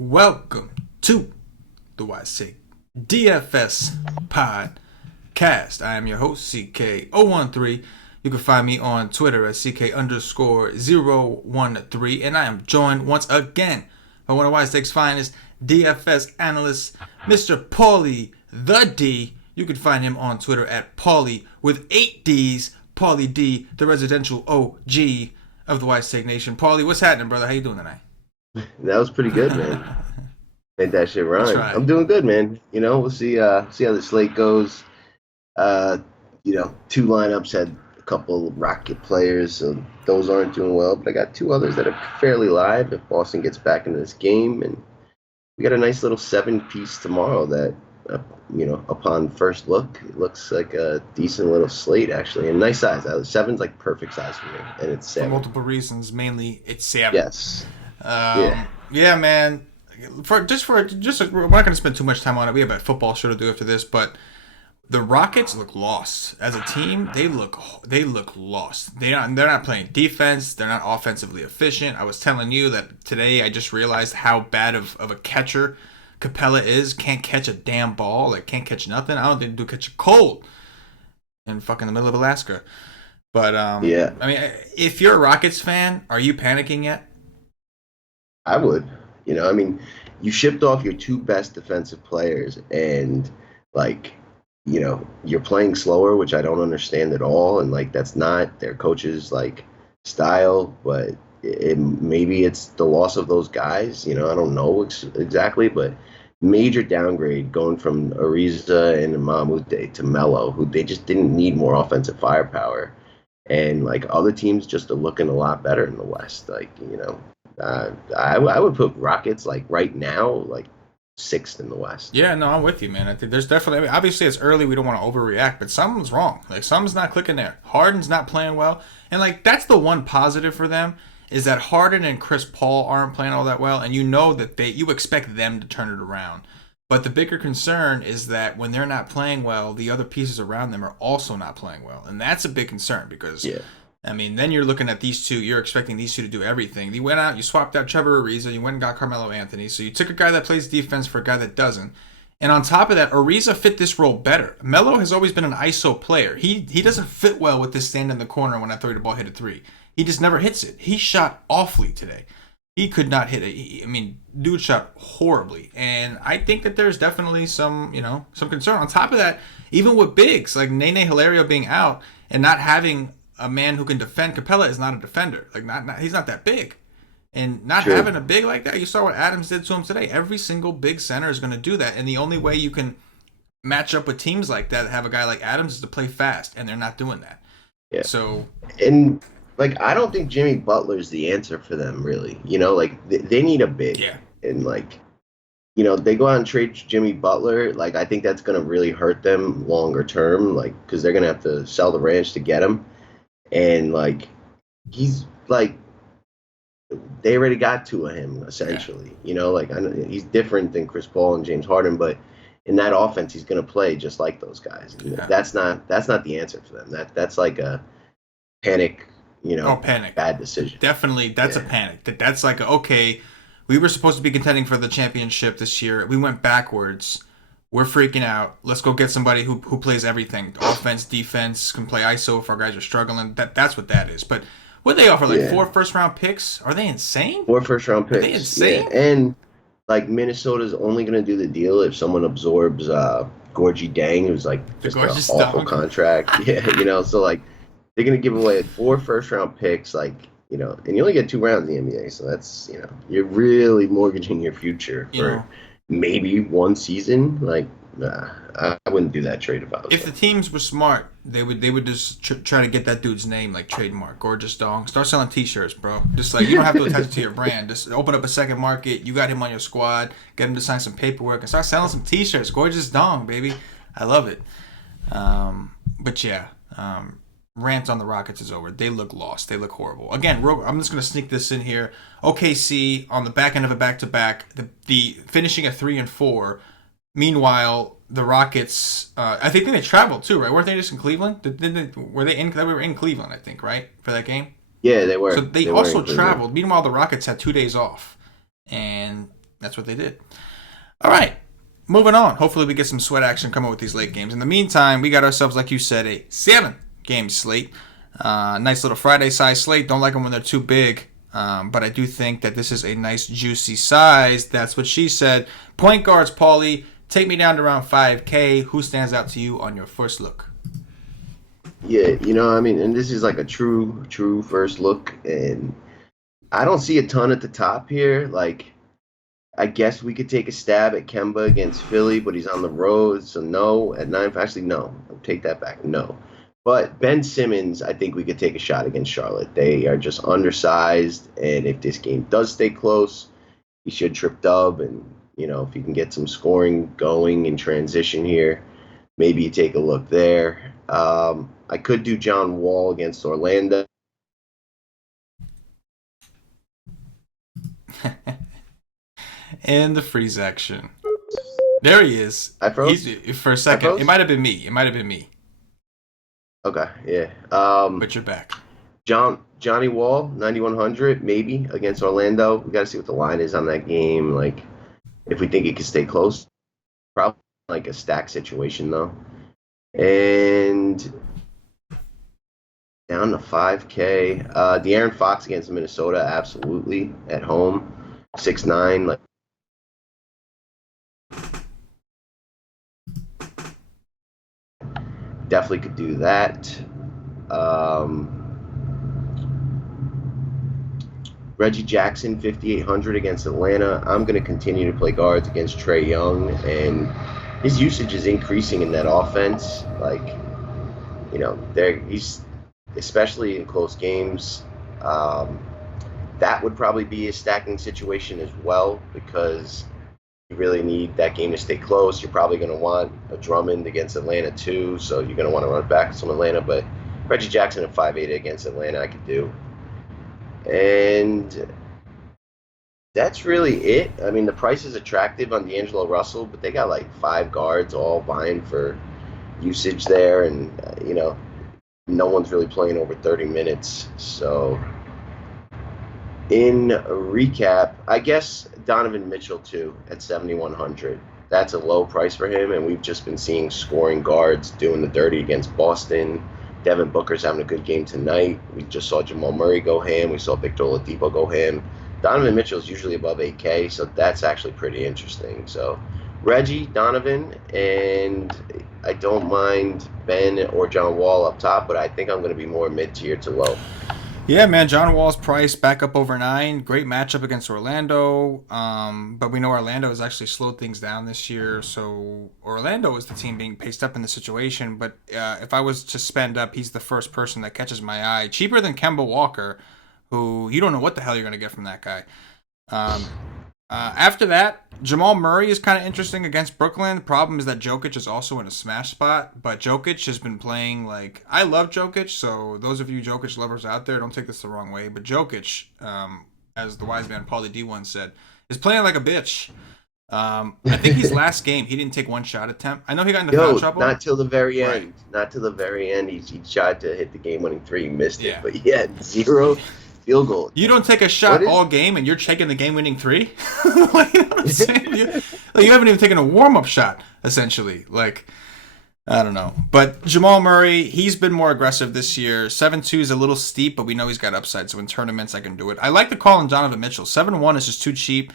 Welcome to the YC DFS podcast. I am your host, CK013. You can find me on Twitter at CK_013. And I am joined once again by one of YC's finest DFS analysts, Mr. Paulie D. You can find him on Twitter at Paulie with 8 Ds, Paulie D, the residential OG of the YC Nation. Paulie, what's happening, brother? How you doing tonight? That was pretty good, man. Made that shit rhyme. Right. I'm doing good, man. We'll see how the slate goes. Two lineups had a couple Rocket players, so those aren't doing well. But I got two others that are fairly live if Boston gets back into this game. And we got a nice little 7-piece tomorrow that, upon first look, it looks like a decent little slate, actually. And nice size. 7's like perfect size for me. And it's 7. For multiple reasons, mainly it's 7. Yes. Yeah, man. We're not going to spend too much time on it. We have a football show to do after this, but the Rockets look lost as a team. They look lost. They're not playing defense. They're not offensively efficient. I was telling you that today. I just realized how bad of a catcher Capella is. Can't catch a damn ball. Like, can't catch nothing. I don't think do catch a cold in fucking the middle of Alaska. But yeah. I mean, if you're a Rockets fan, are you panicking yet? I would. You shipped off your two best defensive players and, you're playing slower, which I don't understand at all. And, that's not their coach's, style. But maybe it's the loss of those guys. I don't know exactly. But major downgrade going from Ariza and Mahmoud to Melo, who they just didn't need more offensive firepower. And, other teams just are looking a lot better in the West. I would put Rockets right now 6th in the West. Yeah, no, I'm with you, man. I think there's definitely, obviously it's early, we don't want to overreact, but something's wrong. Something's not clicking there. Harden's not playing well, and that's the one positive for them is that Harden and Chris Paul aren't playing all that well, and that you expect them to turn it around. But the bigger concern is that when they're not playing well, the other pieces around them are also not playing well, and that's a big concern because. Yeah. I mean, then you're looking at these two. You're expecting these two to do everything. You went out, you swapped out Trevor Ariza, you went and got Carmelo Anthony. So you took a guy that plays defense for a guy that doesn't. And on top of that, Ariza fit this role better. Melo has always been an ISO player. He doesn't fit well with this stand in the corner when I throw the ball, hit a 3. He just never hits it. He shot awfully today. He could not hit it. Dude shot horribly. And I think that there's definitely some concern. On top of that, even with bigs, like Nene Hilario being out and not having a man who can defend. Capella is not a defender. He's not that big. And not True. Having a big like that, you saw what Adams did to him today. Every single big center is going to do that. And the only way you can match up with teams like that have a guy like Adams is to play fast. And they're not doing that. Yeah. So. And, I don't think Jimmy Butler's the answer for them, really. They need a big. Yeah. And, they go out and trade Jimmy Butler. I think that's going to really hurt them longer term. Because they're going to have to sell the ranch to get him. And he's they already got to him essentially. Yeah. I know he's different than Chris Paul and James Harden, but in that offense he's going to play just like those guys. Yeah. That's not the answer for them. That's like a panic. Panic. Bad decision. Definitely, that's a panic. That's okay. We were supposed to be contending for the championship this year. We went backwards. We're freaking out. Let's go get somebody who plays everything. Offense, defense, can play ISO if our guys are struggling. That's what that is. But what they offer, 4 first-round picks? Are they insane? 4 first-round picks. Are they insane? Yeah. And, Minnesota's only going to do the deal if someone absorbs Gorgie Dang, who's, just an awful contract. Yeah, so, they're going to give away 4 first-round picks, and you only get 2 rounds in the NBA. So that's, you're really mortgaging your future for maybe 1 season. I wouldn't do that trade about it. If the teams were smart, they would just try to get that dude's name trademark. Gorgeous Dong. Start selling T-shirts, bro. Just you don't have to attach it to your brand. Just open up a second market. You got him on your squad. Get him to sign some paperwork and start selling some T-shirts. Gorgeous Dong, baby. I love it. But yeah, rant on the Rockets is over. They look lost. They look horrible. Again, I'm just going to sneak this in here. OKC on the back end of a back-to-back, the finishing at 3-4. Meanwhile, the Rockets, I think they traveled too, right? Weren't they just in Cleveland? Were they in? They were in Cleveland, I think, right, for that game. Yeah, they were. So they also traveled. Meanwhile, the Rockets had 2 days off, and That's what they did. All right. Moving on. Hopefully we get some sweat action coming with these late games. In the meantime, we got ourselves, like you said, a 7-game slate. Nice little Friday size slate. Don't like them when they're too big. But I do think that this is a nice juicy size. That's what she said. Point guards, Paulie. Take me down to around 5K. Who stands out to you on your first look? Yeah, and this is like a true first look, and I don't see a ton at the top here. Like, I guess we could take a stab at Kemba against Philly, but he's on the road, so no. At 9, actually, no. I'll take that back. No. But Ben Simmons, I think we could take a shot against Charlotte. They are just undersized, and if this game does stay close, he should trip dub, and, if he can get some scoring going in transition here, maybe you take a look there. I could do John Wall against Orlando. And the freeze action. There he is. I froze? For a second. It might have been me. Okay, yeah. But you're back. Johnny Wall, 9,100, maybe, against Orlando. We got to see what the line is on that game. Like, if we think it can stay close. Probably like a stack situation, though. And down to 5K. De'Aaron Fox against Minnesota, absolutely, at home. 6'9", like, definitely could do that. Reggie Jackson, 5,800 against Atlanta. I'm going to continue to play guards against Trae Young, and his usage is increasing in that offense. Like, he's especially in close games. That would probably be a stacking situation as well, because you really need that game to stay close. You're probably going to want a Drummond against Atlanta too, so you're going to want to run back some Atlanta. But Reggie Jackson at 5'8" against Atlanta, I could do. And that's really it. I mean, the price is attractive on D'Angelo Russell, but they got like 5 guards all vying for usage there, and no one's really playing over 30 minutes. So, in a recap, I guess Donovan Mitchell too at 7,100. That's a low price for him, and we've just been seeing scoring guards doing the dirty against Boston. Devin Booker's having a good game tonight. We just saw Jamal Murray go ham. We saw Victor Oladipo go ham. Donovan Mitchell's usually above 8K, so that's actually pretty interesting. So Reggie, Donovan, and I don't mind Ben or John Wall up top, but I think I'm going to be more mid-tier to low. Yeah, man, John Wall's price back up over 9. Great matchup against Orlando. But we know Orlando has actually slowed things down this year. So Orlando is the team being paced up in the situation. But if I was to spend up, he's the first person that catches my eye. Cheaper than Kemba Walker, who you don't know what the hell you're going to get from that guy. After that, Jamal Murray is kind of interesting against Brooklyn. The problem is that Jokic is also in a smash spot, but Jokic has been playing like... I love Jokic, so those of you Jokic lovers out there, don't take this the wrong way, but Jokic, as the wise man Paulie D once said, is playing like a bitch. I think his last game, he didn't take one shot attempt. I know he got into foul trouble. Not till the very end. Right. Not till the very end. He tried to hit the game-winning 3, he missed it. Yeah. But he had 0 field goal. You don't take a shot all game and you're taking the game-winning 3? Like, you know what I'm saying? You haven't even taken a warm-up shot, essentially. Like, I don't know. But Jamal Murray, he's been more aggressive this year. 7-2 is a little steep, but we know he's got upside, so in tournaments I can do it. I like the call on Donovan Mitchell. 7-1 is just too cheap.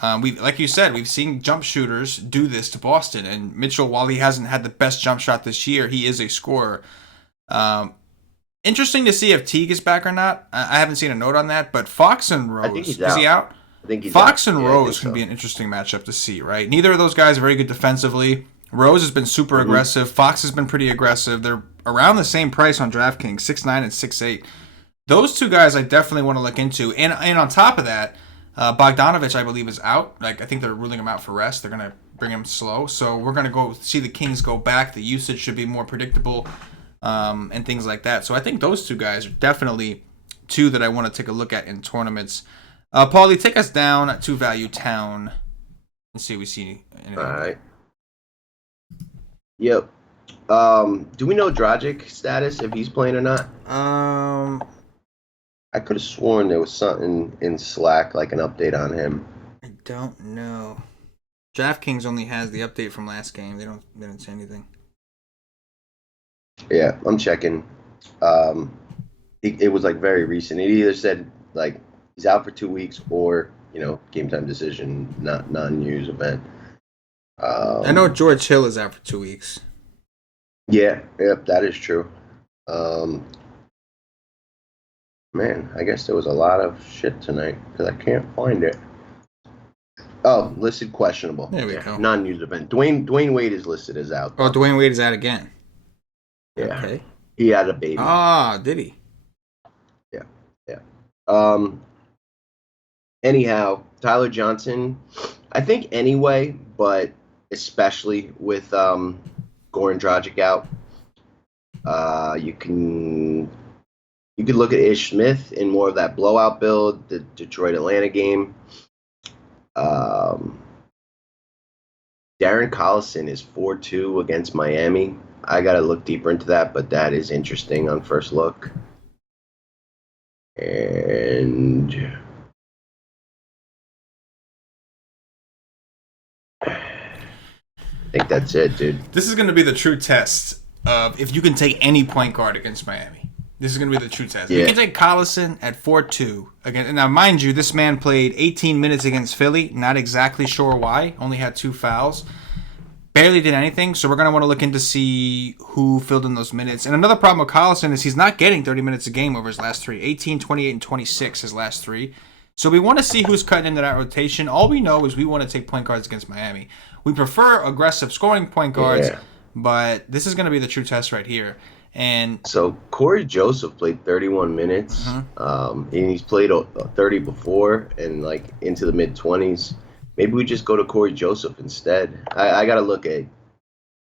Like you said, we've seen jump shooters do this to Boston, and Mitchell, while he hasn't had the best jump shot this year, he is a scorer. Interesting to see if Teague is back or not. I haven't seen a note on that, but Fox and Rose, I think he's is he out? I think he's Fox out. and Rose can be an interesting matchup to see, right? Neither of those guys are very good defensively. Rose has been super aggressive. Fox has been pretty aggressive. They're around the same price on DraftKings, 6'9" and 6'8". Those two guys I definitely want to look into. And on top of that, Bogdanovich, I believe, is out. Like, I think they're ruling him out for rest. They're going to bring him slow. So we're going to go see the Kings go back. The usage should be more predictable. And things like that. So I think those two guys are definitely two that I want to take a look at in tournaments. Paulie, take us down to Value Town and see if we see anything. All right. Yep. Do we know Dragic status, if he's playing or not? I I could have sworn there was something in Slack, like an update on him. don't know. DraftKings only has the update from last game. They didn't say anything. Yeah, I'm checking. It was like very recent. It either said like he's out for 2 weeks or game time decision, not non-news event. I know George Hill is out for 2 weeks. Yeah, yep, that is true. Man, I guess there was a lot of shit tonight because I can't find it. Oh, listed questionable. There we go. Non-news event. Dwayne Wade is listed as out. Oh, Dwayne Wade is out again. Yeah. Okay. He had a baby. Ah, did he? Yeah. Anyhow, Tyler Johnson, I think anyway, but especially with Goran Dragic out, you could look at Ish Smith in more of that blowout build, the Detroit Atlanta game. Darren Collison is 4-2 against Miami. I got to look deeper into that, but that is interesting on first look. And I think that's it, dude. This is going to be the true test of if you can take any point guard against Miami. This is going to be the true test. Yeah. You can take Collison at 4-2 again. Now, mind you, this man played 18 minutes against Philly. Not exactly sure why. Only had 2 fouls. Barely did anything. So we're going to want to look into see who filled in those minutes. And another problem with Collison is he's not getting 30 minutes a game over his last 3. 18, 28, and 26 his last 3. So we want to see who's cutting into that rotation. All we know is we want to take point guards against Miami. We prefer aggressive scoring point guards, but this is going to be the true test right here. And so Corey Joseph played 31 minutes, and he's played 30 before and like into the mid-20s. Maybe we just go to Corey Joseph instead. I got to look at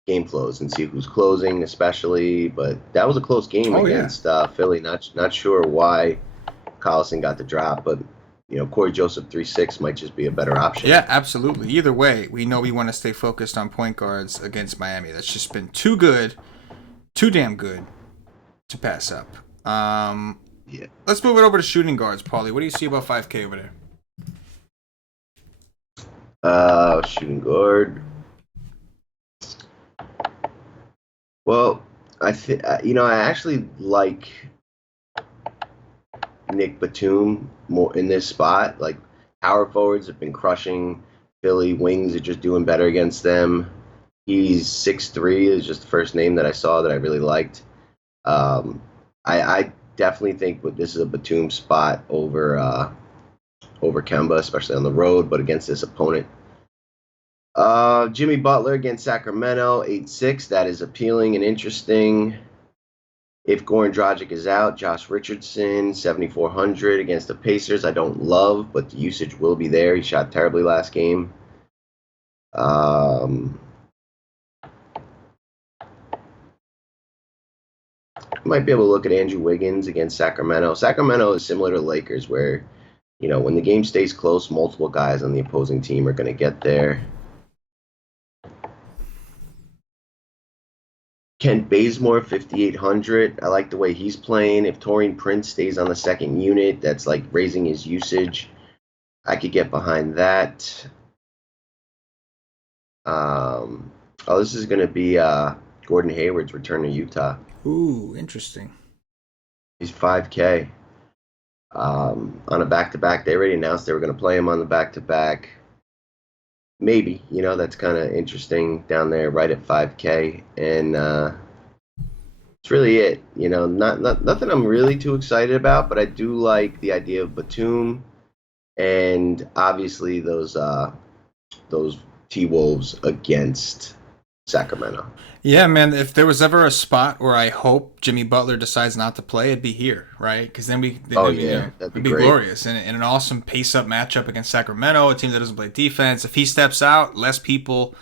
game flows and see who's closing, especially. But that was a close game against Philly. Not sure why Collison got the drop, but Corey Joseph 3-6 might just be a better option. Yeah, absolutely. Either way, we know we want to stay focused on point guards against Miami. That's just been too damn good to pass up. Let's move it over to shooting guards, Paulie. What do you see about 5K over there? Shooting guard. Well, I actually like Nick Batum more in this spot. Like, power forwards have been crushing Philly. Wings are just doing better against them. He's 6'3", is just the first name that I saw that I really liked. I definitely think this is a Batum spot over Kemba, especially on the road, but against this opponent. Jimmy Butler against Sacramento, 8-6. That is appealing and interesting. If Goran Dragic is out, Josh Richardson, 7,400 against the Pacers. I don't love, but the usage will be there. He shot terribly last game. Might be able to look at Andrew Wiggins against Sacramento. Sacramento is similar to Lakers where, when the game stays close, multiple guys on the opposing team are going to get there. Kent Bazemore, 5,800. I like the way he's playing. If Taurean Prince stays on the second unit, that's like raising his usage. I could get behind that. This is going to be Gordon Hayward's return to Utah. Ooh, interesting. He's 5K. On a back-to-back. They already announced they were going to play him on the back-to-back. Maybe, that's kind of interesting down there right at 5K. And it's really it. Nothing I'm really too excited about, but I do like the idea of Batum and obviously those T-Wolves against Sacramento. Yeah, man, if there was ever a spot where I hope Jimmy Butler decides not to play, it'd be here, right? Because then it'd be glorious. And an awesome pace-up matchup against Sacramento, a team that doesn't play defense. If he steps out, less people,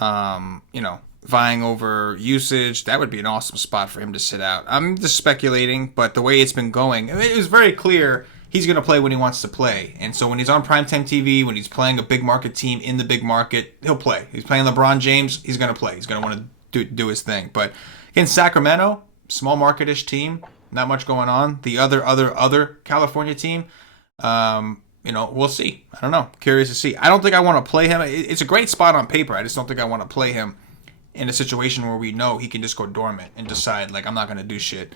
vying over usage, that would be an awesome spot for him to sit out. I'm just speculating, but the way it's been going, it was very clear he's going to play when he wants to play. And so when he's on primetime TV, when he's playing a big market team in the big market, he'll play. He's playing LeBron James, he's going to play. He's going to want to do his thing. But against Sacramento, small market-ish team, not much going on. The other California team, we'll see. I don't know. Curious to see. I don't think I want to play him. It's a great spot on paper. I just don't think I want to play him in a situation where we know he can just go dormant and decide, like, I'm not going to do shit.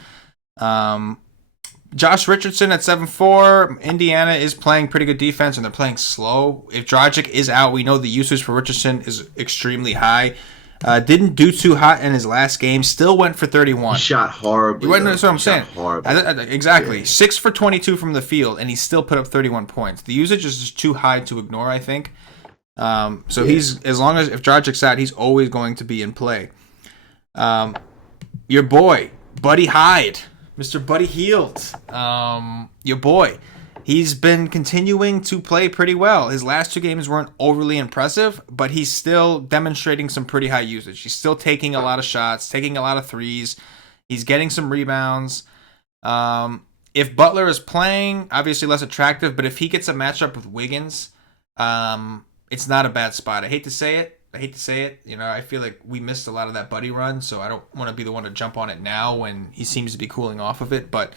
Josh Richardson at 7-4. Indiana is playing pretty good defense, and they're playing slow. If Dragic is out, we know the usage for Richardson is extremely high. Didn't do too hot in his last game. Still went for 31. He shot horribly. That's what I'm saying. Exactly. Yeah. 6 for 22 from the field, and he still put up 31 points. The usage is just too high to ignore, I think. He's, as long as if Dragic's out, he's always going to be in play. Your boy, Buddy Hyde, Mr. Buddy Hield. Your boy. He's been continuing to play pretty well. His last 2 games weren't overly impressive, but he's still demonstrating some pretty high usage. He's still taking a lot of shots, taking a lot of threes. He's getting some rebounds. If Butler is playing, obviously less attractive, but if he gets a matchup with Wiggins, it's not a bad spot. I hate to say it. I feel like we missed a lot of that Buddy run, so I don't want to be the one to jump on it now when he seems to be cooling off of it, but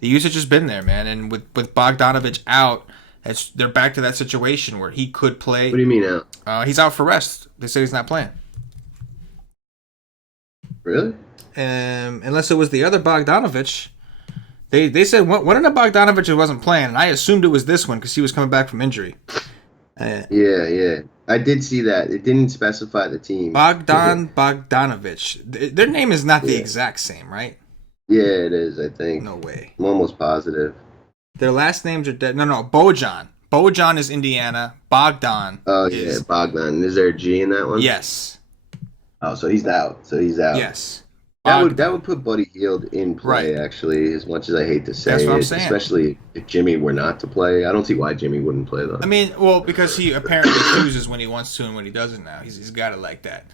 the usage has been there, man. And with Bogdanovich out, they're back to that situation where he could play. What do you mean out? He's out for rest. They said he's not playing. Really? Unless it was the other Bogdanovich. They said one of the Bogdanovich wasn't playing, and I assumed it was this one because he was coming back from injury. Yeah. I did see that. It didn't specify the team. Bogdanovich. Their name is not the exact same, right? Yeah, it is, I think. No way. I'm almost positive. Their last names are dead. No, Bojan. Bojan is Indiana. Bogdan. Oh, yeah, Bogdan. Is there a G in that one? Yes. Oh, so he's out. Yes. That would put Buddy Hield in play, actually, as much as I hate to say That's what I'm it. saying. Especially if Jimmy were not to play. I don't see why Jimmy wouldn't play, though. I mean, well, because he apparently chooses when he wants to and when he doesn't now. He's got it like that.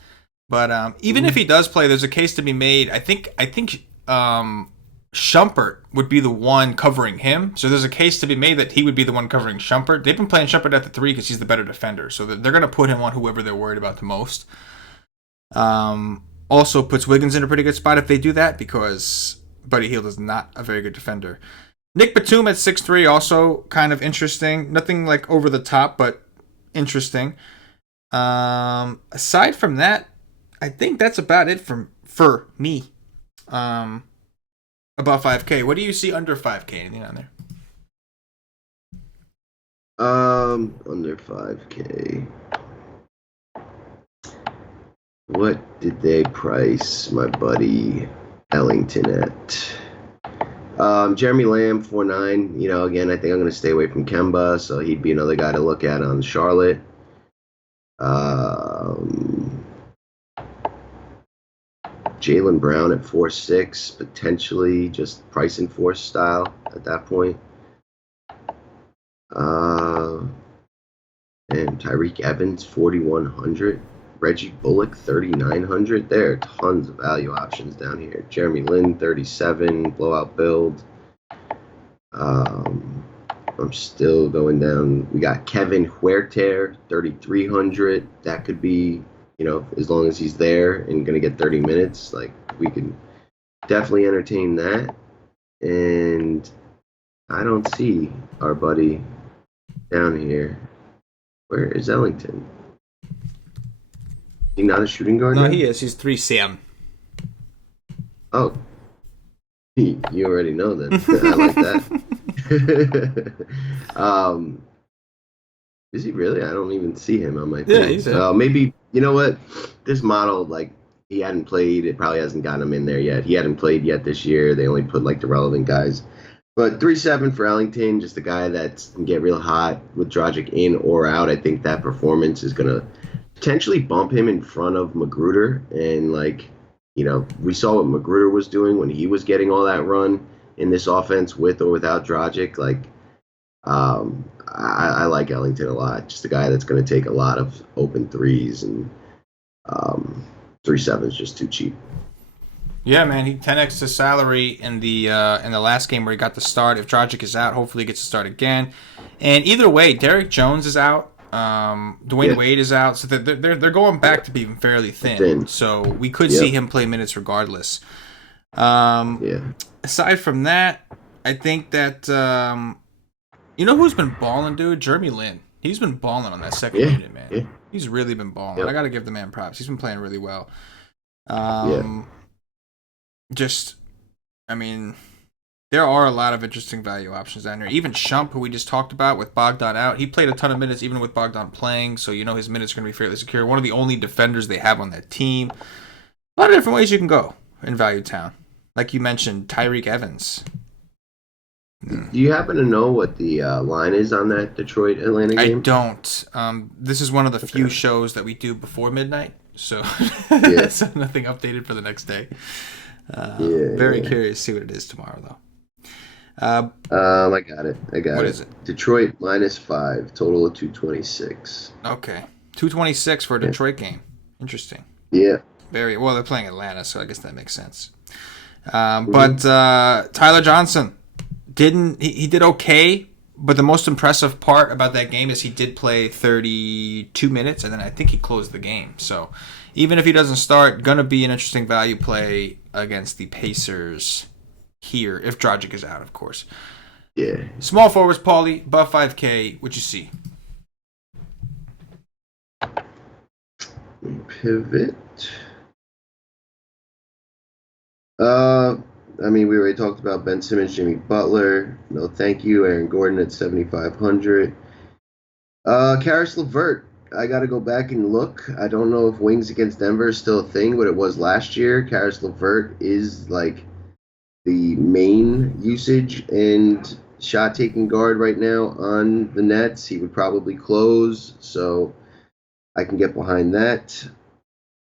But even if he does play, there's a case to be made. I think Shumpert would be the one covering him. So there's a case to be made that he would be the one covering Shumpert. They've been playing Shumpert at the 3 because he's the better defender. So they're going to put him on whoever they're worried about the most. Also puts Wiggins in a pretty good spot if they do that because Buddy Hield is not a very good defender. Nick Batum at 6'3", also kind of interesting. Nothing like over the top, but interesting. Aside from that, I think that's about it for me. About 5K. What do you see under 5K? Anything on there? Under 5K. What did they price my buddy Ellington at? Jeremy Lamb, 4.9. Again, I think I'm going to stay away from Kemba, so he'd be another guy to look at on Charlotte. Jaylen Brown at 4.6, potentially just price and force style at that point. And Tyreek Evans, 4,100. Reggie Bullock, 3,900. There are tons of value options down here. Jeremy Lin, 37, blowout build. I'm still going down. We got Kevin Huerter, 3,300. That could be, as long as he's there and going to get 30 minutes, like we can definitely entertain that. And I don't see our buddy down here. Where is Ellington? He not a shooting guard? No, now? he is. He's 3-7. Oh. You already know then. I like that. Is he really? I don't even see him on my thing. Yeah, he's there. Maybe, you know what? This model, like, he hadn't played. It probably hasn't gotten him in there yet. He hadn't played yet this year. They only put, like, the relevant guys. But 3-7 for Ellington, just a guy that can get real hot with Dragic in or out. I think that performance is going to potentially bump him in front of Magruder. And, we saw what Magruder was doing when he was getting all that run in this offense with or without Dragic. I like Ellington a lot. Just a guy that's going to take a lot of open threes, and 3-7 is just too cheap. Yeah, man, he 10x his salary in the last game where he got the start. If Dragic is out, hopefully he gets to start again. And either way, Derek Jones is out. Dwayne Wade is out, so they're going back to being fairly thin. So we could see him play minutes regardless. Aside from that, I think that You know who's been balling, dude? Jeremy Lin. He's been balling on that second Yeah, unit, man. yeah, He's really been balling. I yep, got to give the man props. He's been playing really well. yeah. Um, just, I mean, there are a lot of interesting value options down here. Even Shump, who we just talked about with Bogdan out, he played a ton of minutes even with Bogdan playing, so you know his minutes are going to be fairly secure. One of the only defenders they have on that team. A lot of different ways you can go in Value Town. Like you mentioned, Tyreek Evans. Do you happen to know what the line is on that Detroit Atlanta I game? don't. This is one of the few Okay. shows that we do before midnight, so Yeah, so nothing updated for the next day. yeah, Very yeah. curious to see what it is tomorrow, though. I got it. I got What it. is it? Detroit -5, total of 226. Okay, 226 for a Yeah, Detroit game. Interesting. yeah. Very well. They're playing Atlanta, so I guess that makes sense. Hmm. But Tyler Johnson didn't. He did okay. But the most impressive part about that game is he did play 32 minutes, and then I think he closed the game. So even if he doesn't start, gonna be an interesting value play against the Pacers here if Dragic is out, of course. Yeah. Small forwards, Paulie, above 5K. What you see? Pivot. Uh, I mean, we already talked about Ben Simmons, Jimmy Butler. No, thank you. Aaron Gordon at 7,500. Karis LeVert. I got to go back and look. I don't know if wings against Denver is still a thing, but it was last year. Karis LeVert is like the main usage and shot taking guard right now on the Nets. He would probably close, so I can get behind that.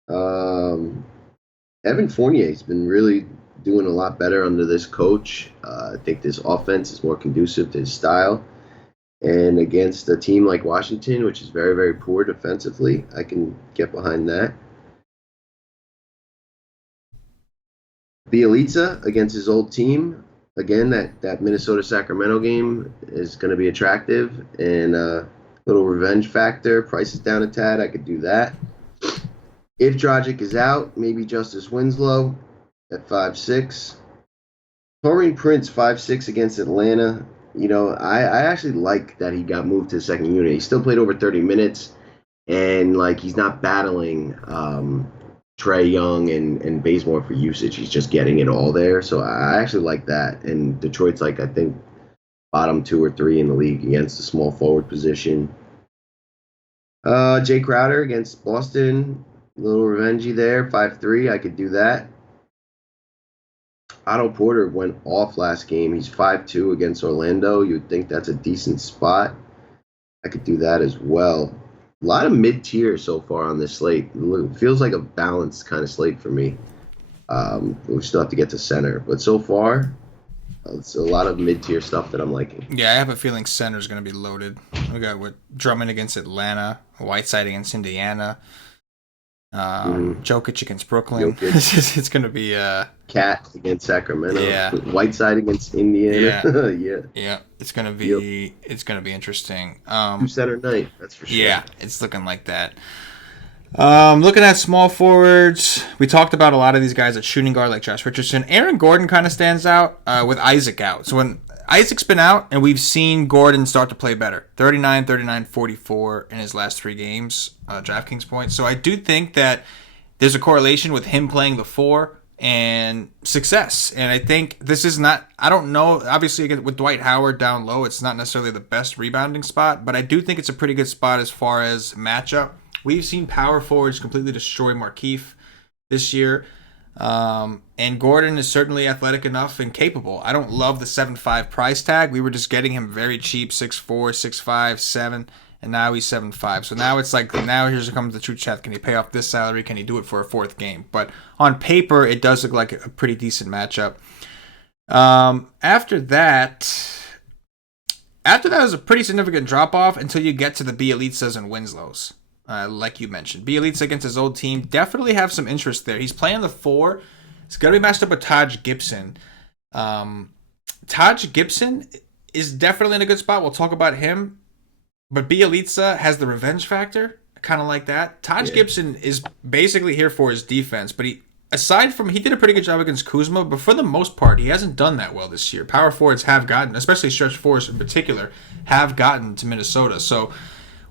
Um, Evan Fournier's been really doing a lot better under this coach. I think this offense is more conducive to his style. And against a team like Washington, which is very, very poor defensively, I can get behind that. Bielitsa against his old team. Again, that Minnesota Sacramento game is going to be attractive and a little revenge factor. Price is down a tad. I could do that. If Dragic is out, maybe Justice Winslow at 5'6". Taurean Prince 5'6" against Atlanta. You know, I actually like that he got moved to the second unit. He still played over 30 minutes, and like he's not battling Trey Young and Bazemore for usage. He's just getting it all there. So I actually like that. And Detroit's like I think bottom 2 or 3 in the league against the small forward position. Jay Crowder against Boston, a little revengey there, 5'3". I could do that. Otto Porter went off last game. He's 5'2" against Orlando. You would think that's a decent spot. I could do that as well. A lot of mid-tier so far on this slate. It feels like a balanced kind of slate for me. We still have to get to center. But so far, it's a lot of mid-tier stuff that I'm liking. Yeah, I have a feeling center's going to be loaded. We got what Drummond against Atlanta, Whiteside against Indiana, Jokic against Brooklyn. Jokic. It's going to be Cat against Sacramento. Yeah. Whiteside against Indiana. Yeah. yeah. It's going to be interesting. 2 center night. That's for sure. Yeah, it's looking like that. Looking at small forwards, we talked about a lot of these guys at shooting guard like Josh Richardson. Aaron Gordon kind of stands out with Isaac out. So when Isaac's been out and we've seen Gordon start to play better. 39, 39, 44 in his last 3 games, DraftKings points. So I do think that there's a correlation with him playing the 4 and success. And I think this is not, I don't know, obviously again, with Dwight Howard down low, it's not necessarily the best rebounding spot, but I do think it's a pretty good spot as far as matchup. We've seen power forwards completely destroy Markieff this year. And Gordon is certainly athletic enough and capable. I don't love the 7.5 price tag. We were just getting him very cheap, 6'4", 6'5", 7, and now he's 7.5. So now it's like, now here's comes the true chat. Can he pay off this salary? Can he do it for a 4th game? But on paper, it does look like a pretty decent matchup. After that was a pretty significant drop-off until you get to the Bielitsas and Winslows. Like you mentioned, Bielitsa against his old team definitely have some interest there. He's playing the 4. It's going to be matched up with Taj Gibson. Taj Gibson is definitely in a good spot. We'll talk about him. But Bielitsa has the revenge factor. I kind of like that. Taj Gibson is basically here for his defense, but aside from, he did a pretty good job against Kuzma, but for the most part, he hasn't done that well this year. Power forwards have gotten, especially stretch fours in particular, have gotten to Minnesota. So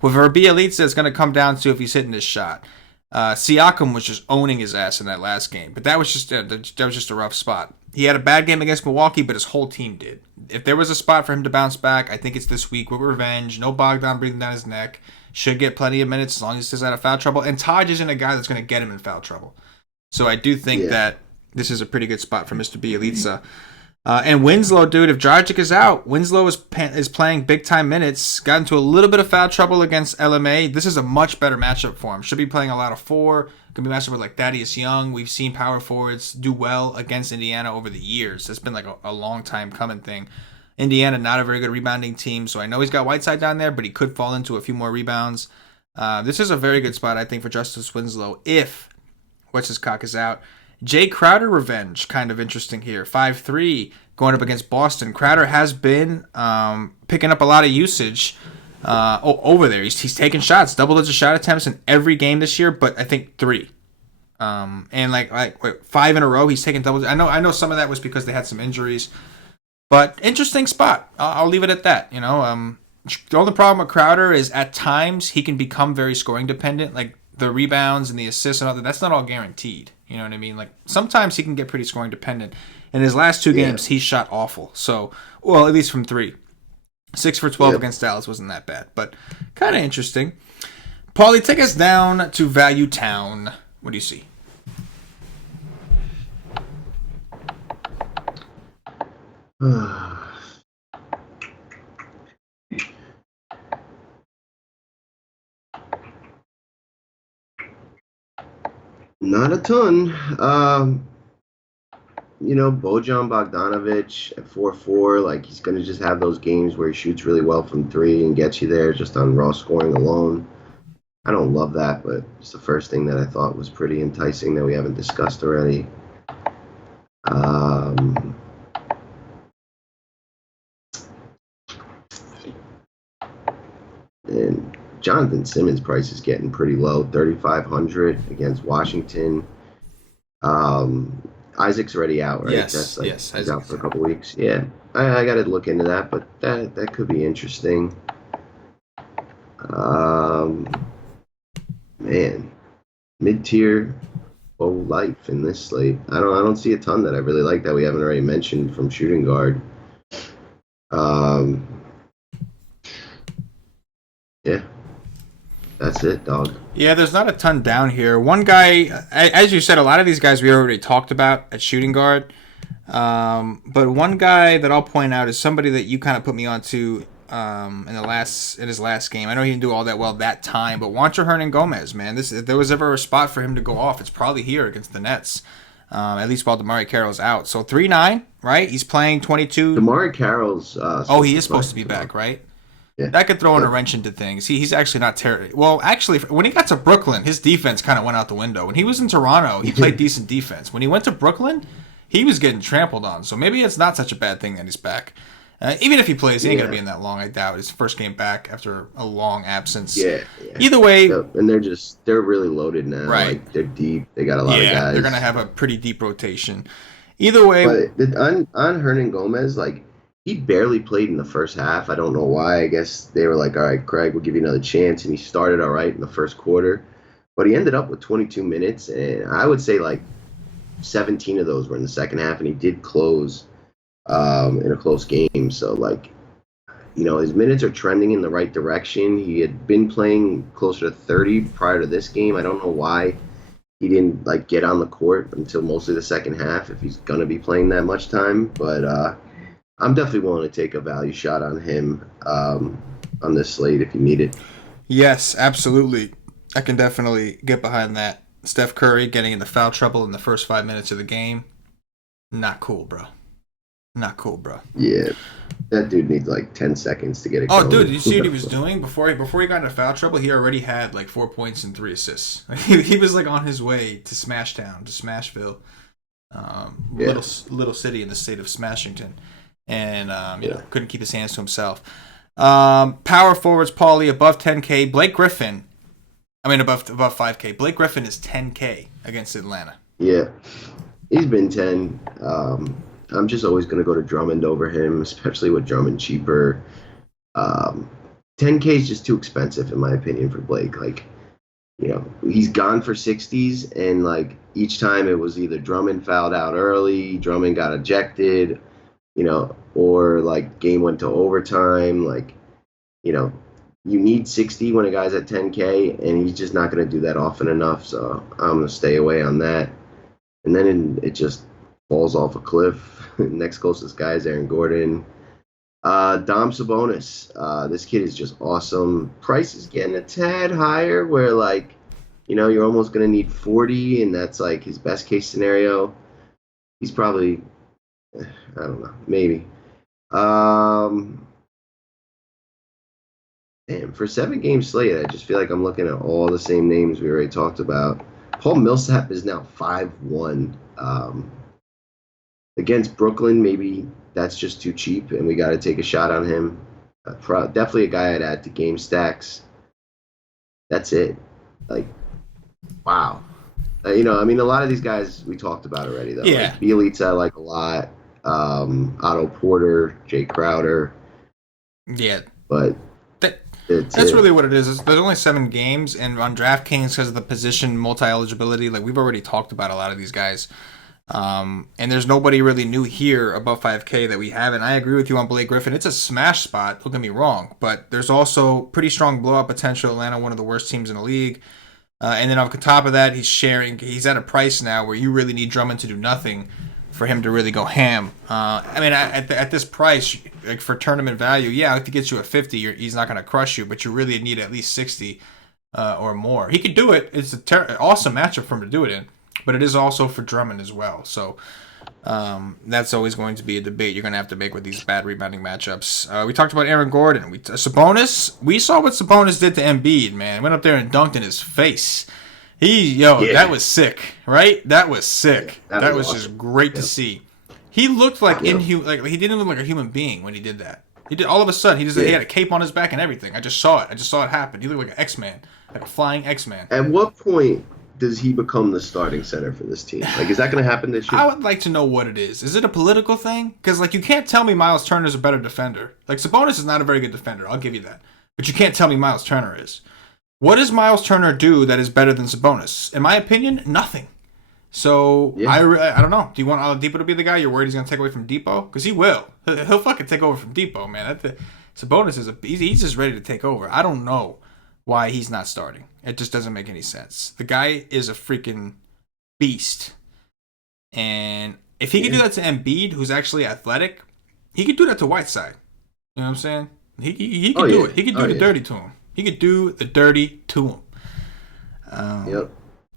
with Bielitsa, it's going to come down to if he's hitting his shot. Siakam was just owning his ass in that last game, but that was just a rough spot. He had a bad game against Milwaukee, but his whole team did. If there was a spot for him to bounce back, I think it's this week with revenge. No Bogdan breathing down his neck. Should get plenty of minutes as long as he stays out of foul trouble. And Taj isn't a guy that's going to get him in foul trouble. So I do think that this is a pretty good spot for Mr. Bielitsa. And Winslow, dude, if Dragic is out, Winslow is playing big-time minutes. Got into a little bit of foul trouble against LMA. This is a much better matchup for him. Should be playing a lot of 4. Going to be matched up with like Thaddeus Young. We've seen power forwards do well against Indiana over the years. It's been like a long time coming thing. Indiana, not a very good rebounding team, so I know he's got Whiteside down there, but he could fall into a few more rebounds. This is a very good spot, I think, for Justice Winslow if What's-His-Cock is out. Jay Crowder revenge, kind of interesting here. 5'3", going up against Boston. Crowder has been picking up a lot of usage over there. He's taking shots, double-digit shot attempts in every game this year, but I think 3. And like 5 in a row, he's taking double. I know some of that was because they had some injuries, but interesting spot. I'll leave it at that. You know, the only problem with Crowder is at times he can become very scoring dependent. Like the rebounds and the assists and all that, that's not all guaranteed. You know what I mean? Like sometimes he can get pretty scoring dependent. In his last 2 games, he shot awful. So, well, at least from 3. 6 for 12 against Dallas wasn't that bad, but kind of interesting. Paulie, take us down to Value Town. What do you see? Not a ton. You know, Bojan Bogdanovic at 4-4, like he's going to just have those games where he shoots really well from 3 and gets you there just on raw scoring alone. I don't love that, but it's the first thing that I thought was pretty enticing that we haven't discussed already. And Jonathan Simmons' price is getting pretty low, $3,500 against Washington. Isaac's already out, right? Yes, yes. He's out for a couple weeks. Yeah, I got to look into that, but that could be interesting. Man, mid-tier life in this slate. I don't see a ton that I really like that we haven't already mentioned from shooting guard. Yeah. That's it, dog. Yeah, there's not a ton down here. One guy, as you said, a lot of these guys we already talked about at shooting guard. But one guy that I'll point out is somebody that you kind of put me onto in his last game. I know he didn't do all that well that time, but Juancho Hernan-Gomez, man, if there was ever a spot for him to go off, it's probably here against the Nets. At least while DeMarre Carroll's out. So 3-9, right? He's playing 22. DeMarre Carroll's he is supposed to be back, right? Yeah. That could throw in a wrench into things. He's actually not terrible. Well, actually, when he got to Brooklyn, his defense kind of went out the window. When he was in Toronto, he played decent defense. When he went to Brooklyn, he was getting trampled on. So maybe it's not such a bad thing that he's back. Even if he plays, he ain't going to be in that long, I doubt. His first game back after a long absence. Yeah. Either way. And they're really loaded now. Right. Like, they're deep. They got a lot of guys. Yeah, they're going to have a pretty deep rotation. Either way. But on Hernan-Gomez, like, he barely played in the first half. I don't know why. I guess they were like, all right, Craig, we'll give you another chance. And he started all right in the first quarter. But he ended up with 22 minutes. And I would say like 17 of those were in the second half. And he did close in a close game. So, like, you know, his minutes are trending in the right direction. He had been playing closer to 30 prior to this game. I don't know why he didn't, like, get on the court until mostly the second half if he's going to be playing that much time. But, I'm definitely willing to take a value shot on him on this slate if you need it. Yes, absolutely. I can definitely get behind that. Steph Curry getting into foul trouble in the first 5 minutes of the game. Not cool, bro. Not cool, bro. Yeah. That dude needs like 10 seconds to get it going. Oh, dude, did you see what he was doing? Before he got into foul trouble, he already had like 4 points and 3 assists. He was like on his way to Smashtown, to Smashville. Little city in the state of Smashington. And couldn't keep his hands to himself. Power forwards, Paulie, above 10K. Above 5K. Blake Griffin is 10K against Atlanta. Yeah, he's been 10. I'm just always going to go to Drummond over him, especially with Drummond cheaper. Um, 10K is just too expensive, in my opinion, for Blake. Like, he's gone for 60s, and like each time it was either Drummond fouled out early, Drummond got ejected, or like game went to overtime. Like, you know, you need 60 when a guy's at 10K, and he's just not going to do that often enough. So I'm going to stay away on that. And then it just falls off a cliff. Next closest guy is Aaron Gordon. Dom Sabonis. This kid is just awesome. Price is getting a tad higher where, like, you're almost going to need 40, and that's like his best case scenario. He's probably, I don't know, maybe. Damn, for 7 game slate, I just feel like I'm looking at all the same names we already talked about. Paul Millsap is now 5-1. Against Brooklyn, maybe that's just too cheap, and we got to take a shot on him. Definitely a guy I'd add to game stacks. That's it. Like, wow. A lot of these guys we talked about already, though. Yeah. Like Bielitsa I like a lot. Otto Porter, Jay Crowder. Yeah. But that's really what it is. There's only 7 games, and on DraftKings, because of the position multi-eligibility, like we've already talked about a lot of these guys. And there's nobody really new here above 5K that we haven't. I agree with you on Blake Griffin. It's a smash spot, don't get me wrong, but there's also pretty strong blowout potential. Atlanta, one of the worst teams in the league. And then on top of that, he's at a price now where you really need Drummond to do nothing for him to really go ham. At this price, like for tournament value, yeah, if he gets you a 50, he's not going to crush you, but you really need at least 60 or more. He could do it. It's an awesome matchup for him to do it in, but it is also for Drummond as well. So that's always going to be a debate you're going to have to make with these bad rebounding matchups. We talked about Aaron Gordon. Sabonis. We saw what Sabonis did to Embiid, man. Went up there and dunked in his face. That was sick, right? That was sick. That was awesome. Just great to see. He looked like inhuman. Like he didn't look like a human being when he did that. He did all of a sudden. He had a cape on his back and everything. I just saw it happen. He looked like an X-Man, like a flying X-Man. At what point does he become the starting center for this team? Like, is that going to happen this year? I would like to know what it is. Is it a political thing? Because, like, you can't tell me Miles Turner's a better defender. Like, Sabonis is not a very good defender. I'll give you that. But you can't tell me Miles Turner is. What does Miles Turner do that is better than Sabonis? In my opinion, nothing. So, yeah. I don't know. Do you want Oladipo to be the guy? You're worried he's going to take away from Depot? Because he will. He'll fucking take over from Depot, man. Sabonis he's just ready to take over. I don't know why he's not starting. It just doesn't make any sense. The guy is a freaking beast. And if he could do that to Embiid, who's actually athletic, he could do that to Whiteside. You know what I'm saying? He could do it. He could do the dirty to him. He could do the dirty to him. Yep.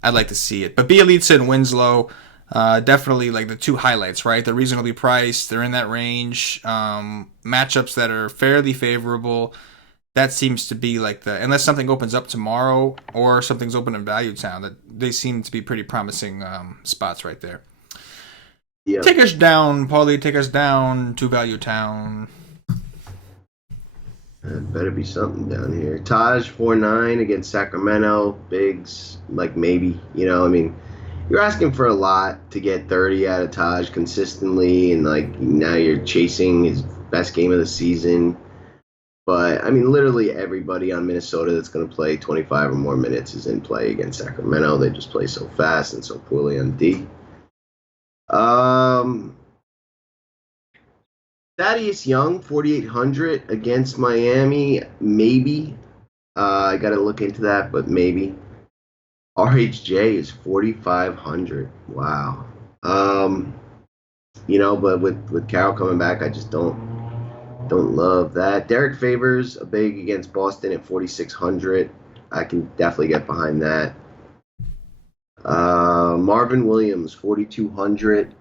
I'd like to see it. But Bielitsa and Winslow, definitely like the two highlights, right? They're reasonably priced. They're in that range. Matchups that are fairly favorable. That seems to be like unless something opens up tomorrow or something's open in Value Town, that they seem to be pretty promising spots right there. Yeah. Take us down, Paulie. Take us down to Value Town. Better be something down here. Taj 4-9 against Sacramento. Bigs, like maybe. You're asking for a lot to get 30 out of Taj consistently, and like now you're chasing his best game of the season. But, literally everybody on Minnesota that's going to play 25 or more minutes is in play against Sacramento. They just play so fast and so poorly on D. Thaddeus Young, 4,800 against Miami. Maybe. I got to look into that, but maybe. RHJ is 4,500. Wow. But with Carroll coming back, I just don't love that. Derek Favors, a big against Boston at 4,600. I can definitely get behind that. Marvin Williams, 4,200.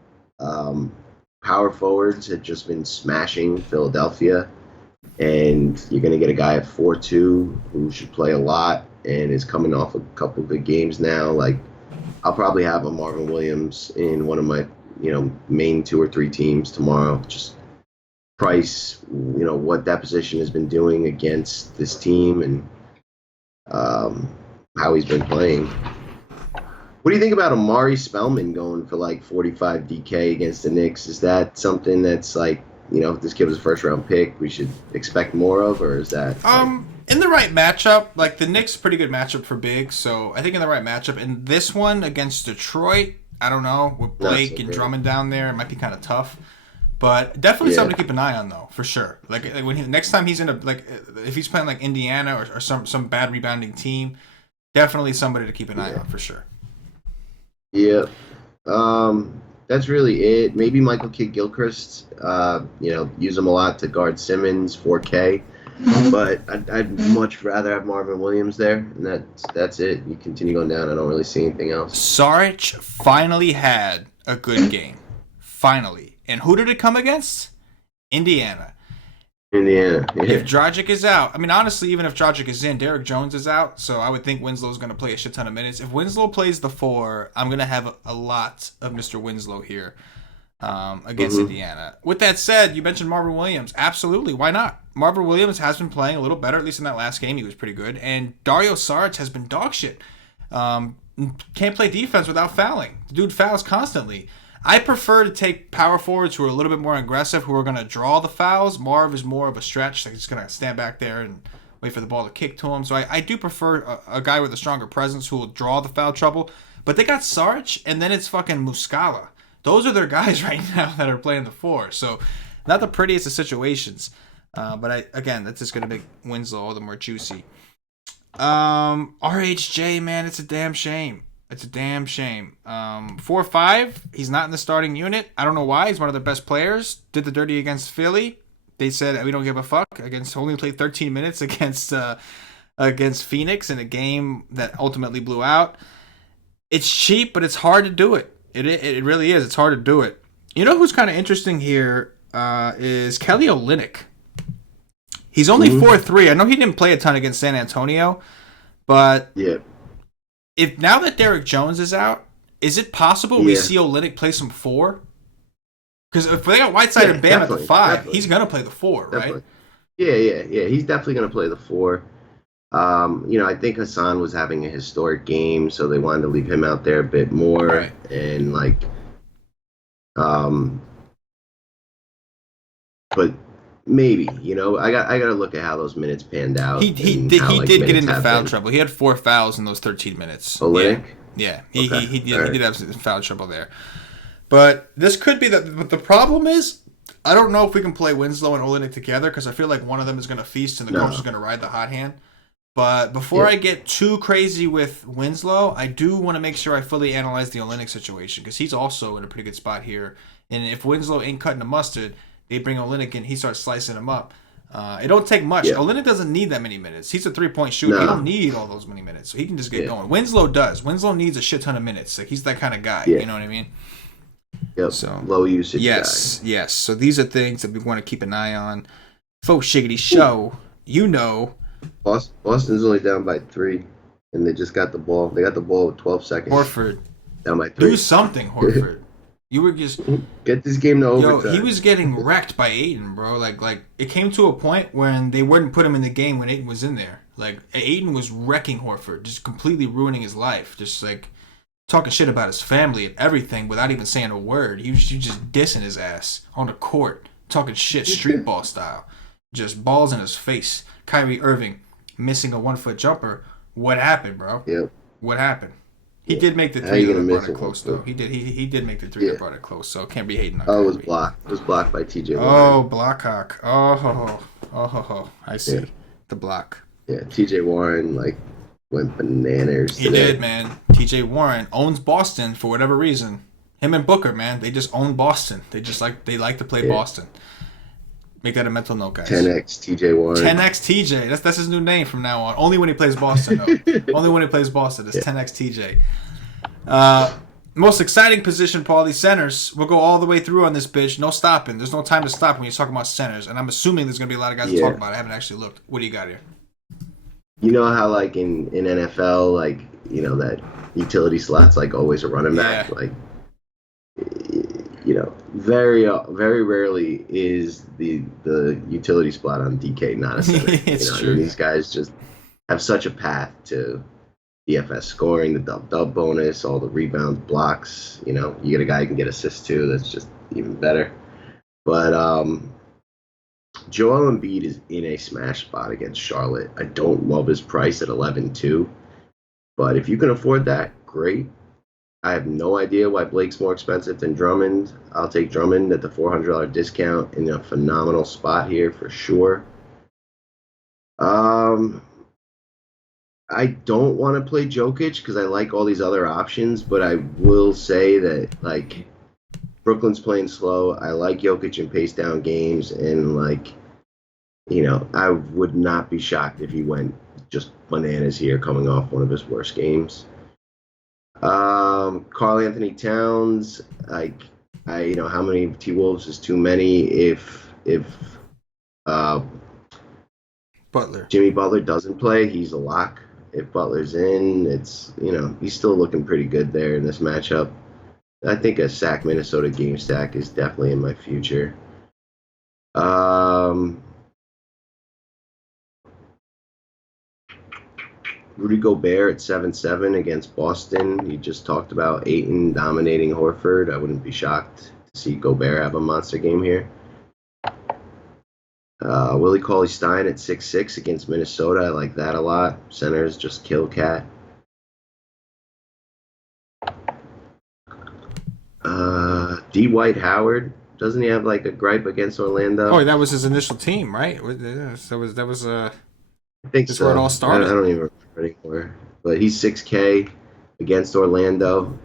Power forwards had just been smashing Philadelphia. And you're going to get a guy at 4-2 who should play a lot and is coming off a couple good games now. Like, I'll probably have a Marvin Williams in one of my, main 2 or 3 teams tomorrow. Just price, what that position has been doing against this team and how he's been playing. What do you think about Amari Spellman going for like 45 DK against the Knicks? Is that something that's like, if this kid was a first round pick, we should expect more of, or is that like, In the right matchup, like the Knicks, pretty good matchup for big. So I think in the right matchup, in this one against Detroit, I don't know, with Blake and Drummond down there, it might be kind of tough. But definitely something to keep an eye on, though, for sure. Like when next time he's in if he's playing like Indiana or some bad rebounding team, definitely somebody to keep an eye on for sure. Yeah. That's really it. Maybe Michael Kidd Gilchrist. Use him a lot to guard Simmons, 4K. But I'd much rather have Marvin Williams there, and that's it. You continue going down. I don't really see anything else. Saric finally had a good game. Finally. And who did it come against? Indiana. Yeah. If Dragic is out, I mean, honestly, even if Dragic is in, Derrick Jones is out, so I would think Winslow's going to play a shit ton of minutes. If Winslow plays the 4, I'm going to have a lot of Mr. Winslow here against Indiana. With that said, you mentioned Marvin Williams. Absolutely, why not? Marvin Williams has been playing a little better, at least in that last game. He was pretty good. And Dario Saric has been dog shit. Can't play defense without fouling. The dude fouls constantly. I prefer to take power forwards who are a little bit more aggressive, who are going to draw the fouls. Marv is more of a stretch, so he's going to stand back there and wait for the ball to kick to him. So I do prefer a guy with a stronger presence who will draw the foul trouble. But they got Saric, and then it's fucking Muscala. Those are their guys right now that are playing the 4. So not the prettiest of situations. But that's just going to make Winslow all the more juicy. RHJ, man, it's a damn shame. It's a damn shame. 4-5, he's not in the starting unit. I don't know why. He's one of their best players. Did the dirty against Philly. They said we don't give a fuck. Only played 13 minutes against Phoenix in a game that ultimately blew out. It's cheap, but it's hard to do it. It really is. It's hard to do it. You know who's kind of interesting here is Kelly Olynyk. He's only 4-3. I know he didn't play a ton against San Antonio, but if now that Derrick Jones is out, is it possible we see Olynyk play some 4? Because if they got Whiteside and Bam at the 5, he's going to play the 4, right? Yeah. He's definitely going to play the 4. I think Hassan was having a historic game, so they wanted to leave him out there a bit more. Right. And but maybe, I got to look at how those minutes panned out. He did get into foul trouble. He had 4 fouls in those 13 minutes. Olynyk? Yeah. He did have some foul trouble there. But this could be but the problem is, I don't know if we can play Winslow and Olynyk together because I feel like one of them is going to feast and the coach is going to ride the hot hand. But before I get too crazy with Winslow, I do want to make sure I fully analyze the Olynyk situation because he's also in a pretty good spot here. And if Winslow ain't cutting the mustard, they bring Olynyk in, he starts slicing him up. It don't take much. Yeah. Olynyk doesn't need that many minutes. He's a 3-point shooter. He don't need all those many minutes. So he can just get going. Winslow does. Winslow needs a shit ton of minutes. Like he's that kind of guy. You know what I mean? Yep. So, low usage guy. Yes. So these are things that we want to keep an eye on. Faux Shiggity Show, Boston's only down by 3, and they just got the ball. They got the ball with 12 seconds. Horford. Down by 3. Do something, Horford. You were just get this game to overtime. He was getting wrecked by Ayton, bro. Like it came to a point when they wouldn't put him in the game when Ayton was in there. Like Ayton was wrecking Horford, just completely ruining his life. Just like talking shit about his family and everything without even saying a word. He was just dissing his ass on the court, talking shit street ball style. Just balls in his face. Kyrie Irving missing a 1-foot jumper. What happened, bro? Yep. What happened? He did make the 3 that brought it close, though. He did. He did make the 3 that brought it close, so can't be hating on Kyrie. It was blocked. It was blocked by TJ Warren. Oh, block hawk. I see. Yeah. The block. Yeah, TJ Warren, went bananas today. He did, man. TJ Warren owns Boston for whatever reason. Him and Booker, man, they just own Boston. They like to play Boston. Make that a mental note, guys. 10x TJ Warren. 10x TJ. That's his new name from now on. Only when he plays Boston, though. Only when he plays Boston. It's 10x TJ. Most exciting position, Paulie, centers. We'll go all the way through on this bitch. No stopping. There's no time to stop when you're talking about centers. And I'm assuming there's going to be a lot of guys to talk about. I haven't actually looked. What do you got here? You know how, in NFL, that utility slot's, always a running back? Very very rarely is the utility spot on DK not a center. It's true. These guys just have such a path to DFS scoring, the dub bonus, all the rebounds, blocks. You get a guy who can get assists too. That's just even better. But Joel Embiid is in a smash spot against Charlotte. I don't love his price at 11-2, but if you can afford that, great. I have no idea why Blake's more expensive than Drummond. I'll take Drummond at the $400 discount in a phenomenal spot here for sure. I don't want to play Jokic because I like all these other options, but I will say that like Brooklyn's playing slow. I like Jokic in pace down games, and I would not be shocked if he went just bananas here coming off one of his worst games. Karl Anthony Towns, how many T-Wolves is too many if Butler. Jimmy Butler doesn't play, he's a lock. If Butler's in, it's, he's still looking pretty good there in this matchup. I think a Sac Minnesota game stack is definitely in my future. Rudy Gobert at 7-7 against Boston. You just talked about Ayton dominating Horford. I wouldn't be shocked to see Gobert have a monster game here. Willie Cauley-Stein at 6-6 against Minnesota. I like that a lot. Centers just kill Cat. D. White Howard. Doesn't he have like a gripe against Orlando? Oh, that was his initial team, right? That was I think that's so. where it all started. I don't even remember anymore. But he's 6K against Orlando.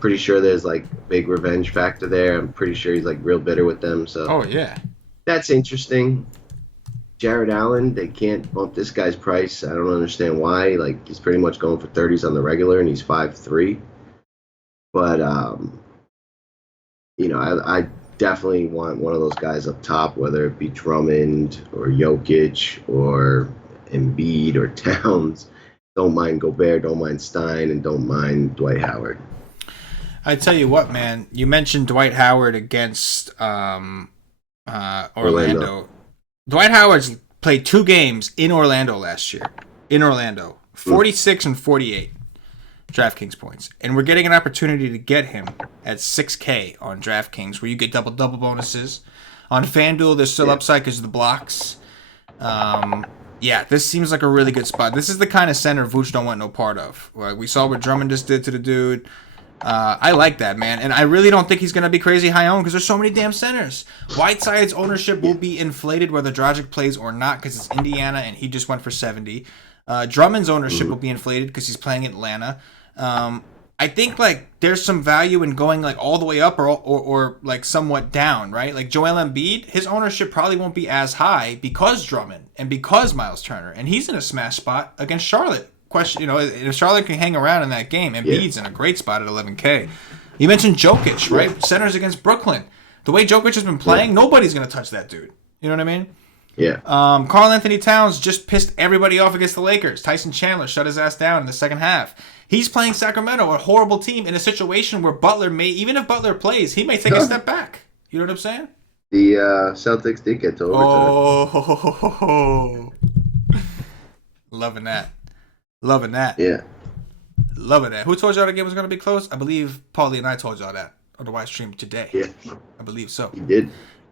Pretty sure there's like a big revenge factor there. I'm pretty sure he's like real bitter with them. So oh yeah, that's interesting. Jared Allen, they can't bump this guy's price. I don't understand why. Like he's pretty much going for 30s on the regular, and he's 5'3". But I definitely want one of those guys up top, whether it be Drummond or Jokic or Embiid or Towns. Don't mind Gobert, don't mind Stein, and don't mind Dwight Howard. I tell you what, man. You mentioned Dwight Howard against Orlando. Dwight Howard's played 2 games in Orlando last year. 46 and 48 DraftKings points. And we're getting an opportunity to get him at 6K on DraftKings, where you get double bonuses. On FanDuel, there's still upside because of the blocks. This seems like a really good spot. This is the kind of center Vooch don't want no part of. We saw what Drummond just did to the dude. I like that, man. And I really don't think he's going to be crazy high owned because there's so many damn centers. Whiteside's ownership will be inflated whether Dragic plays or not because it's Indiana and he just went for 70. Drummond's ownership will be inflated because he's playing Atlanta. I think like there's some value in going like all the way up or like somewhat down, right? Like Joel Embiid, his ownership probably won't be as high because Drummond and because Miles Turner, and he's in a smash spot against Charlotte. If Charlotte can hang around in that game, Embiid's in a great spot at 11K. You mentioned Jokic, right? Centers against Brooklyn. The way Jokic has been playing, nobody's gonna touch that dude. You know what I mean? Yeah. Karl Anthony Towns just pissed everybody off against the Lakers. Tyson Chandler shut his ass down in the second half. He's playing Sacramento, a horrible team, in a situation where Butler even if Butler plays, he may take a step back. You know what I'm saying? The Celtics did get to overtime. Oh, loving that. Yeah. Loving that. Who told y'all the game was going to be close? I believe Paulie and I told y'all that on the White Stream today. Yeah. I believe so. He did.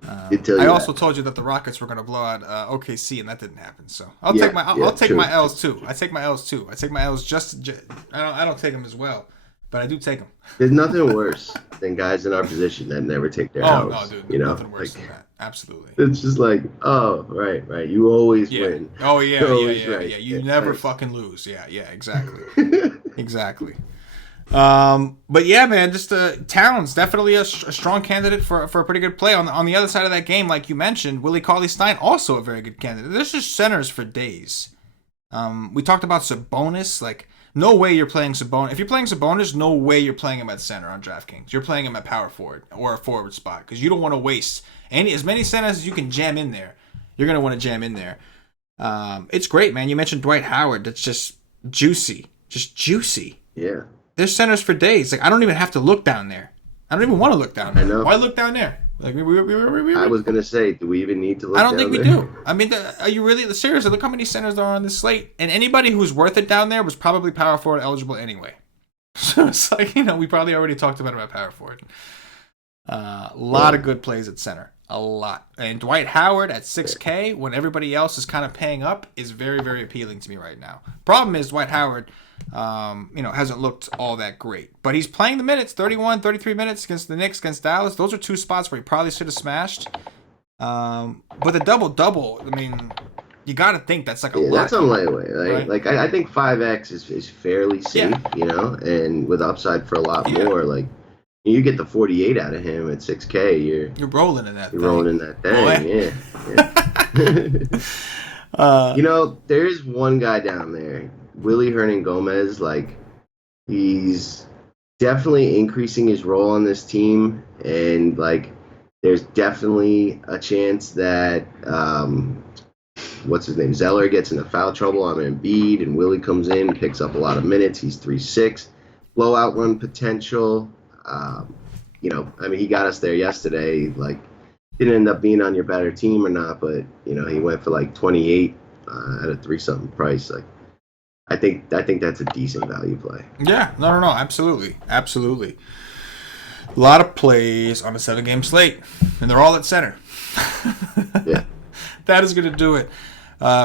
I also told you that the Rockets were going to blow out OKC, and that didn't happen. So I'll take my L's too. I take my L's too. I take my L's I don't take them as well, but I do take them. There's nothing worse than guys in our position that never take their L's. Oh no, dude, nothing worse than that. Absolutely. It's just like, oh, right. You always win. Oh yeah, right. yeah. You never fucking lose. Yeah, exactly. Exactly. But yeah, man, just Towns definitely a strong candidate for a pretty good play. On the other side of that game, like you mentioned, Willie Cauley-Stein also a very good candidate. There's just centers for days. We talked about Sabonis. Like, no way you're playing Sabonis. If you're playing Sabonis, no way you're playing him at center on DraftKings. You're playing him at power forward or a forward spot because you don't want to waste as many centers as you can jam in there. You're gonna want to jam in there. It's great, man. You mentioned Dwight Howard. That's just juicy. Yeah. There's centers for days. Like, I don't even have to look down there. I don't even want to look down there. I know. Why look down there? Like I was gonna say, do we even need to I look don't think down we there? do. I mean, are you really seriously? Look how many centers are on this slate, and anybody who's worth it down there was probably power forward eligible anyway. So it's like, we probably already talked about power forward. A lot Yeah. of good plays at center. A lot. And Dwight Howard at 6K, when everybody else is kind of paying up, is very, very appealing to me right now. Problem is, Dwight Howard, hasn't looked all that great. But he's playing the minutes, 31, 33 minutes against the Knicks, against Dallas. Those are two spots where he probably should have smashed. But the double-double, I mean, you got to think that's like a lot. That's on lightweight, right? Right? Like I think 5x is fairly safe, and with upside for a lot more. Like you get the 48 out of him at 6K, you're rolling in that. You're rolling in that thing, yeah. There's one guy down there, Willie Hernan Gomez. Like he's definitely increasing his role on this team, and like there's definitely a chance that what's his name, Zeller gets into foul trouble on Embiid, and Willie comes in, picks up a lot of minutes. He's 3-6, blowout run potential. I mean, he got us there yesterday. Like, didn't end up being on your better team or not, but he went for like 28 at a 3-something price. Like, I think that's a decent value play. Yeah, no, absolutely. A lot of plays on a 7-game slate, and they're all at center. Yeah. That is going to do it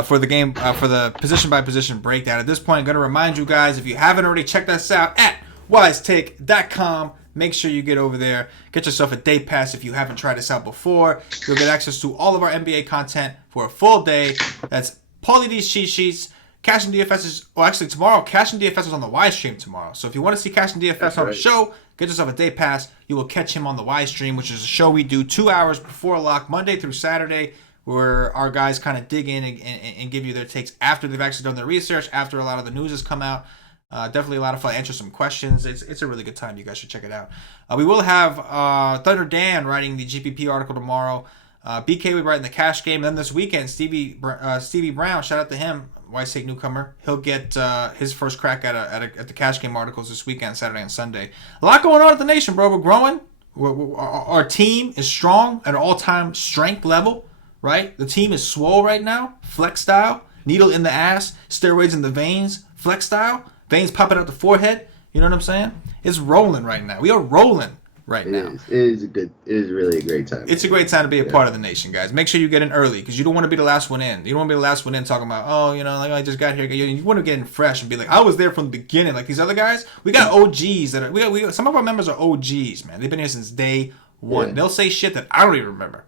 for the game, for the position-by-position breakdown. At this point, I'm going to remind you guys, if you haven't already checked us out at wisetake.com, make sure you get over there. Get yourself a day pass if you haven't tried us out before. You'll get access to all of our NBA content for a full day. That's Paulie D's cheat sheets. Cash and DFS is, actually tomorrow, Cash and DFS is on the Y stream tomorrow. So if you want to see Cash and DFS on the show, get yourself a day pass. You will catch him on the Y stream, which is a show we do 2 hours before lock, Monday through Saturday, where our guys kind of dig in and give you their takes after they've actually done their research, after a lot of the news has come out. Definitely a lot of fun. Answer some questions. It's a really good time. You guys should check it out. We will have Thunder Dan writing the GPP article tomorrow. BK will be writing the cash game. And then this weekend, Stevie Brown, shout out to him, Wise Take newcomer. He'll get his first crack at the cash game articles this weekend, Saturday and Sunday. A lot going on at the nation, bro. We're growing. Our team is strong at an all-time strength level, right? The team is swole right now, flex style, needle in the ass, steroids in the veins, flex style. Veins popping out the forehead. You know what I'm saying? It's rolling right now. We are rolling right now. It is really a great time. It's a great time to be a part of the nation, guys. Make sure you get in early because you don't want to be the last one in. You don't want to be the last one in talking about, like I just got here. You want to get in fresh and be like, I was there from the beginning. Like these other guys, we got OGs that are, we got some of our members are OGs, man. They've been here since day one. Yeah. They'll say shit that I don't even remember.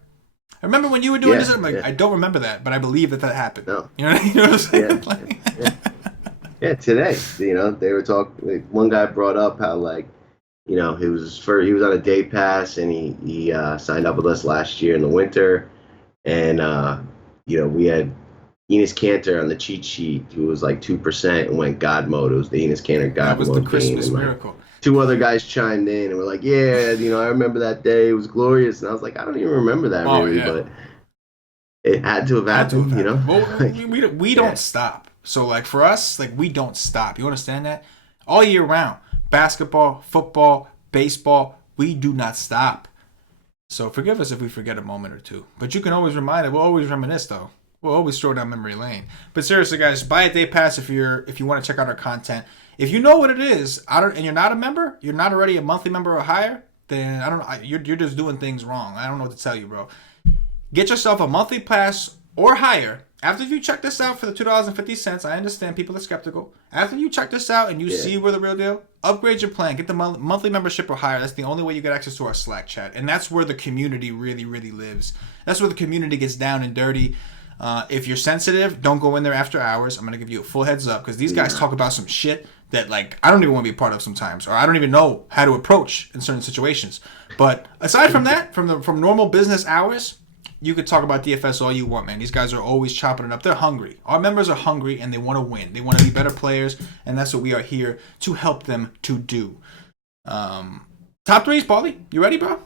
I remember when you were doing this. I'm like, I don't remember that, but I bbelieve that happened. No. You know what I'm saying? Yeah, today, they were talking. Like, one guy brought up how, like, he was on a day pass and he signed up with us last year in the winter, and we had Enes Kanter on the cheat sheet who was like 2% and went God mode. It was the Enes Kanter God mode. That was the Christmas miracle. Like, 2 other guys chimed in and were like, "Yeah, I remember that day. It was glorious." And I was like, "I don't even remember that but it had to have happened." Well, we don't stop. So, like, for us, like, we don't stop. You understand that? All year round. Basketball, football, baseball, we do not stop. So, forgive us if we forget a moment or two. But you can always remind it. We'll always reminisce, though. We'll always stroll down memory lane. But seriously, guys, buy a day pass if you want to check out our content. If you know what it is, and you're not a member, you're not already a monthly member or higher, then I don't know. You're just doing things wrong. I don't know what to tell you, bro. Get yourself a monthly pass or higher. After you check this out for the $2.50, I understand people are skeptical. After you check this out and you see we're the real deal, upgrade your plan. Get the monthly membership or higher. That's the only way you get access to our Slack chat. And that's where the community really, really lives. That's where the community gets down and dirty. If you're sensitive, don't go in there after hours. I'm going to give you a full heads up because these guys talk about some shit that, like, I don't even want to be a part of sometimes, or I don't even know how to approach in certain situations. But aside from that, from normal business hours, you could talk about DFS all you want, man. These guys are always chopping it up. They're hungry. Our members are hungry, and they want to win. They want to be better players, and that's what we are here to help them to do. Top threes, Paulie. You ready, bro?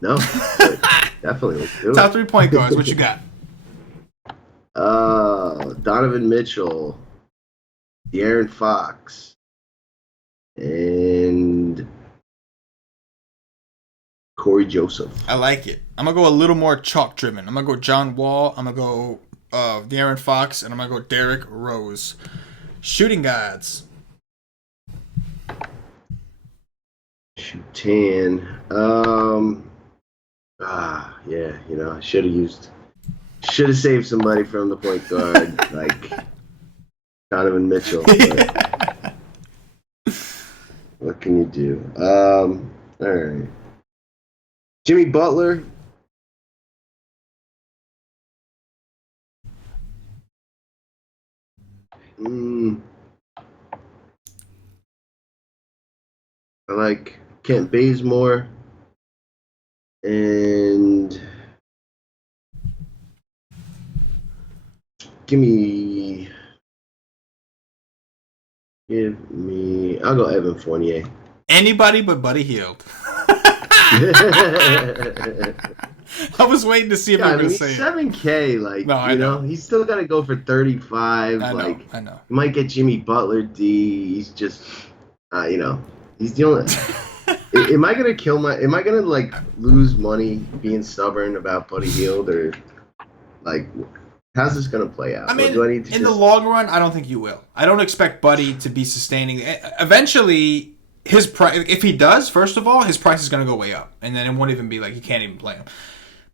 No. Definitely. Let's do it. Top 3 point guards. What you got? Donovan Mitchell, De'Aaron Fox, and Corey Joseph. I like it. I'm going to go a little more chalk driven. I'm going to go John Wall. I'm going to go De'Aaron Fox. And I'm going to go Derrick Rose. Shooting guards. Shutan. Yeah, I should have saved somebody from the point guard, like Donovan Mitchell. But what can you do? All right. Jimmy Butler. I like Kent Bazemore. And I'll go Evan Fournier. Anybody but Buddy Hield. I was waiting to see if you were going to say it. 7K, he's still got to go for 35. I know. You might get Jimmy Butler D. He's just, he's the only. Am I gonna lose money being stubborn about Buddy Hield, or how's this gonna play out? I mean, in the long run, I don't think you will. I don't expect Buddy to be sustaining. Eventually, his price, if he does, first of all, his price is gonna go way up, and then it won't even be you can't even play him.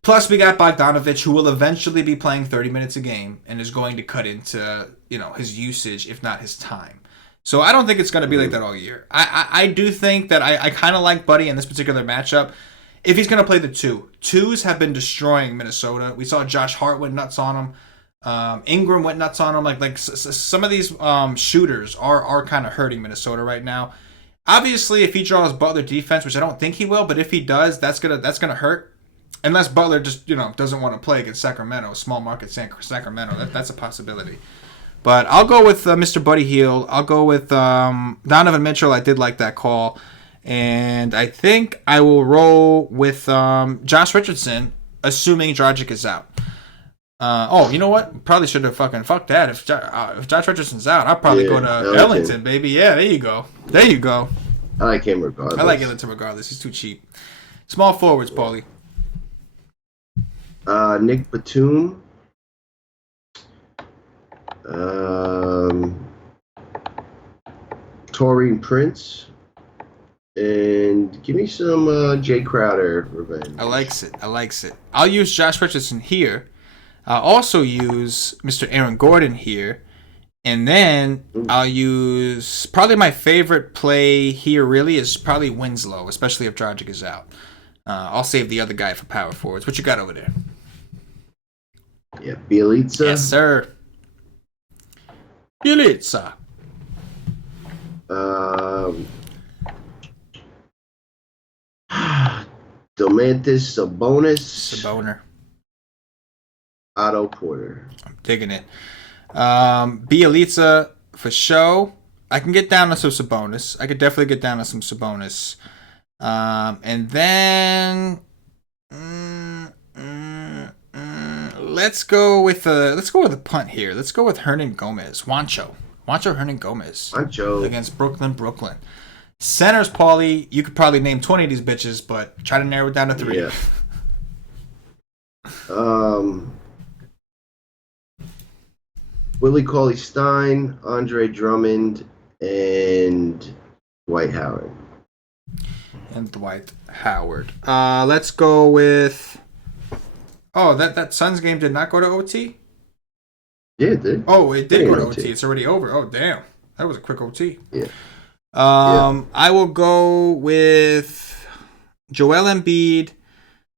Plus, we got Bogdanovich, who will eventually be playing 30 minutes a game and is going to cut into his usage, if not his time. So I don't think it's going to be like that all year. I do think that I kind of like Buddy in this particular matchup. If he's going to play the twos have been destroying Minnesota. We saw Josh Hart went nuts on him. Ingram went nuts on him. Like some of these shooters are kind of hurting Minnesota right now. Obviously, if he draws Butler defense, which I don't think he will, but if he does, that's gonna hurt. Unless Butler just doesn't want to play against Sacramento, small market Sacramento. That's a possibility. But I'll go with Mr. Buddy Hield. I'll go with Donovan Mitchell. I did like that call. And I think I will roll with Josh Richardson, assuming Dragic is out. You know what? Probably should have fucked that. If Josh Richardson's out, I'll probably go to Ellington, baby. Yeah, there you go. I like him regardless. I like Ellington regardless. He's too cheap. Small forwards, Paulie. Nick Batum. Taurean Prince, and give me some Jay Crowder revenge. I likes it. I'll use Josh Richardson here. I'll also use Mr. Aaron Gordon here, and then I'll use probably my favorite play here. Really is probably Winslow, especially if Dragic is out. I'll save the other guy for power forwards. What you got over there? Yeah, Bielitsa. Yes, sir. Bielitsa. Domantas Sabonis. Otto Porter. I'm digging it. Bielitsa for show. I can get down to some Sabonis. I could definitely get down to some Sabonis. And then let's go with a punt here. Let's go with Hernan Gomez. Juancho Hernan Gomez. Against Brooklyn. Centers, Paulie, you could probably name 20 of these bitches, but try to narrow it down to 3. Yeah. Willie Cauley-Stein, Andre Drummond, and Dwight Howard. Let's go with... Oh, that Suns game did not go to OT? Yeah, it did. Oh, it did go to OT. It's already over. Oh, damn. That was a quick OT. Yeah. I will go with Joel Embiid.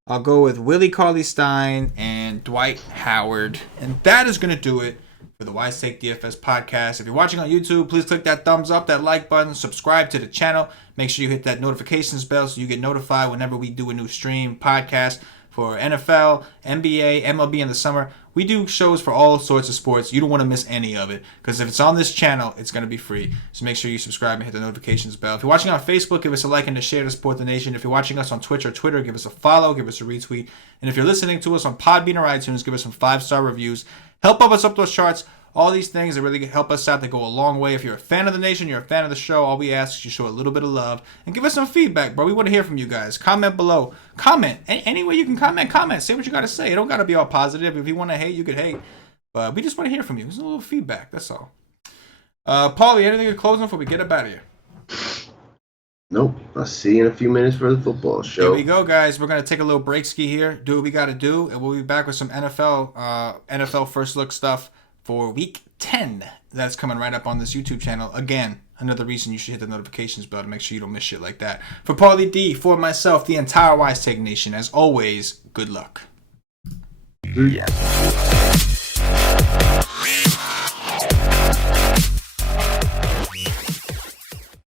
I'll go with Willie Cauley-Stein and Dwight Howard. And that is going to do it for the Wise Take DFS podcast. If you're watching on YouTube, please click that thumbs up, that like button, subscribe to the channel. Make sure you hit that notifications bell so you get notified whenever we do a new stream podcast for NFL, NBA, MLB in the summer. We do shows for all sorts of sports. You don't want to miss any of it because if it's on this channel, it's going to be free. So make sure you subscribe and hit the notifications bell. If you're watching on Facebook, give us a like and a share to support the nation. If you're watching us on Twitch or Twitter, give us a follow, give us a retweet. And if you're listening to us on Podbean or iTunes, give us some 5-star reviews. Help us up those charts. All these things that really help us out. They go a long way. If you're a fan of the nation, you're a fan of the show, all we ask is you show a little bit of love and give us some feedback, bro. We want to hear from you guys. Comment below. Comment. Any way you can comment. Say what you got to say. It don't got to be all positive. If you want to hate, you could hate. But we just want to hear from you. It's a little feedback. That's all. Paulie, anything to close on before we get up out of here? Nope. I'll see you in a few minutes for the football show. Here we go, guys. We're going to take a little break ski here, do what we got to do, and we'll be back with some NFL first look stuff for week 10. That's coming right up on this YouTube channel. Again, another reason you should hit the notifications bell to make sure you don't miss shit like that. For Paulie D, for myself, the entire Wise Take Nation, as always, good luck. Yeah.